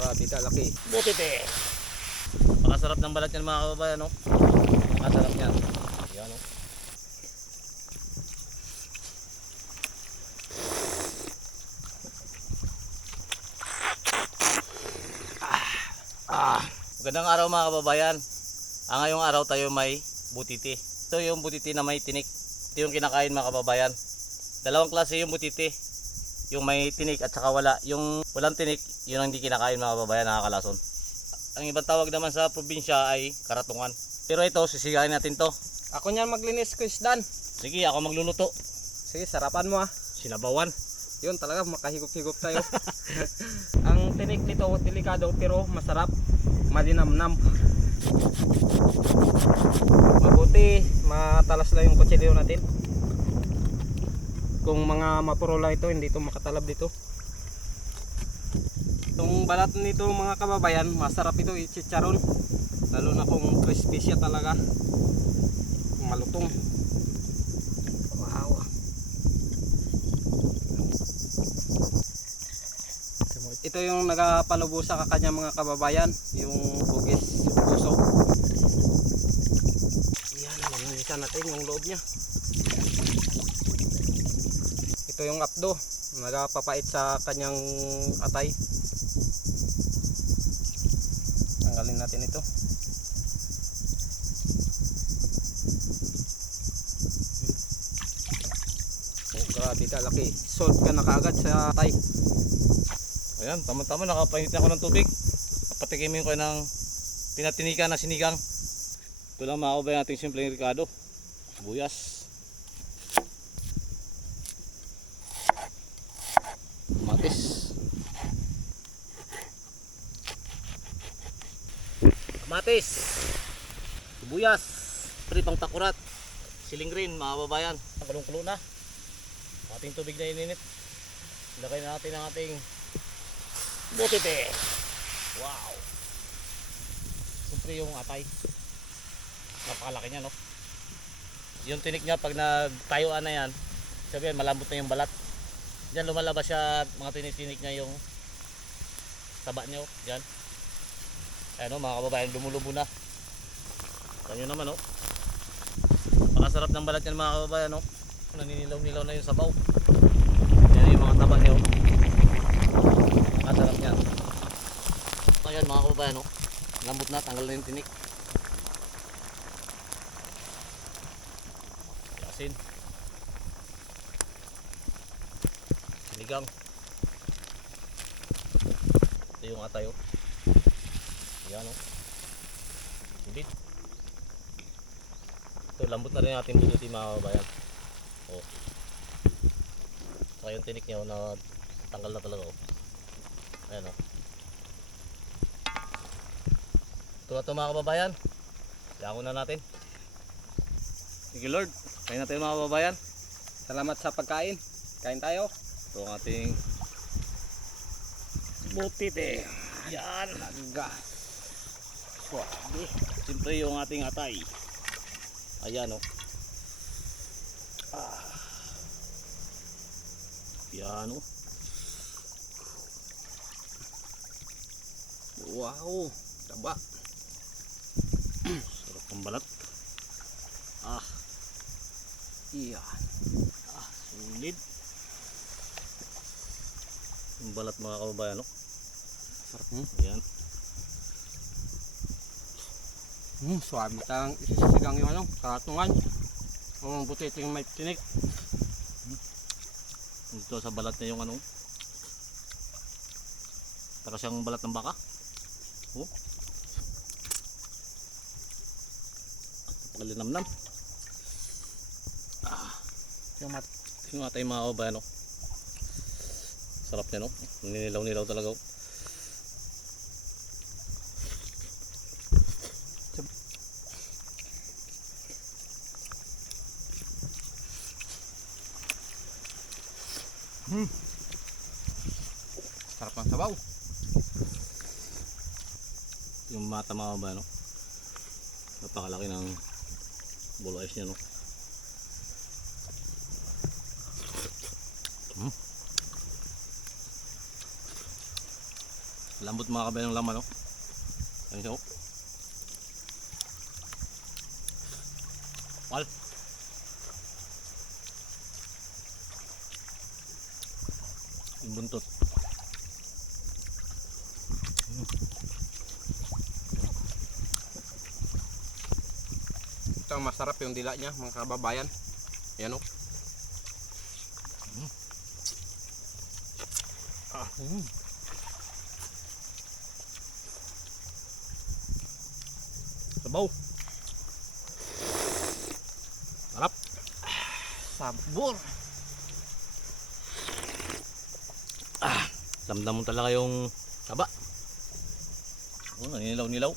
Grabe kalaki. Butite. Pakasarap ng balat yan mga kababayan, no? Pakasarap yan. Yan, no? Magandang araw mga kababayan. Ngayong araw tayo may butiti. Ito yung butiti na may tinik. Ito yung kinakain mga kababayan. Dalawang klase yung butiti. Yung may tinik at saka wala. Yung walang tinik, yun ang hindi kinakain mga kababayan, nakakalason. Ang ibang tawag naman sa probinsya ay karatungan. Pero ito, sisigain natin to. Ako niyan maglinis ko isdan. Sige, ako magluluto. Sige, sarapan mo ah. Sinabawan. Yun talaga, makahigop-higop tayo. Ang tinik nito, delikado pero masarap. Malinamnam. Mabuti, matalas lang yung kutsilyo natin. Kung mga mapuro lang ito, hindi ito makatalab dito. Itong balat nito mga kababayan, masarap ito i-chicharon. Lalo na kung crispy siya talaga. Malutong. Wow. Ito yung nagapalubo sa kanya mga kababayan, yung hugis puso. Yan, linisan natin yung loob niya. Ito yung apdo, nagapapait sa kanyang atay. Tanggalin natin ito. Oh, grabe kalaki. Solve ka na kaagad sa atay. Ayan, tama-tama, nakapainit na ako ng tubig. Patikimin ko ng tinatinika na sinigang. Ito lang mga kababayan ating simpleng ricado. Buyas. Kamatis. Kamatis. Buyas. Pripang takurat. Siling green mga kababayan. Kulong-kulo na. Ating tubig na ininit. Ilagay natin ang ating butite. Wow. Siyempre yung atay. Napakalaki niya, no? Yung tinik niya pag nagtayuan na yan, sabihin malambot na yung balat. Diyan lumalabas siya, mga tinik niya yung taba niyo. Diyan. Ayan o mga kababayan, lumulubo na. Ayan nyo naman, no? Pakasarap ng balat yan mga kababayan, no? Naninilaw-nilaw na yung sabaw. Yan yung mga taba niyo. Pakasarap niyan. Ayan mga kababayan, no? Lambot na, tanggal na yung tinik. Asin. Sinigang. Ito yung atay, oh. Ayan, oh. Sulit. Ito, lambot na rin ating butiti mga kababayan. Oh. Saka yung tinik niya, oh, na tanggal na talaga, oh. Ayan, oh. Ito na ito mga kababayan. Iyangon na natin. Thank you Lord. Kain natin mga kababayan. Salamat sa pagkain. Kain tayo. Ito ang ating butite. Yan. Laga. Swabe. Siyempre yung ating atay. Ayan, oh. Yan, oh. Wow. Taba. Sarap ng balat. Iyan. Sulit. Yung balat mga kababayan, no? Sarap. Ayan. Swabe tang isisigang yung ano, karatungan. Ang butite yung may tinik. Ito sa balat na yung ano. Para siyang balat ng baka. Oh. Malinamnam. Yung atay mga kababayan, no? Sarap niya, no? Ninilaw-nilaw talaga, oh. Sarap ng sabaw. Yung mata mga kababayan, no? Napakalaki ng bulo ice niya, no? Lambot mga kabayan ng laman, no? Ayun siya, oh. Wal. Yung buntot. Ito ang masarap yung dila niya mga kababayan. Yan o. Sabaw. Sarap. Sabor. Damdam mo talaga yung taba. Oh, naninilaw-nilaw.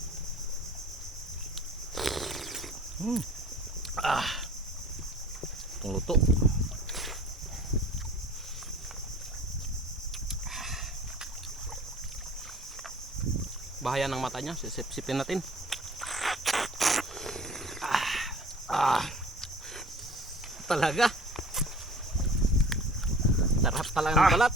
Itong luto. Bahaya ng mata niya. Sisip-sipin natin. Talaga. Sarap talaga ng balat.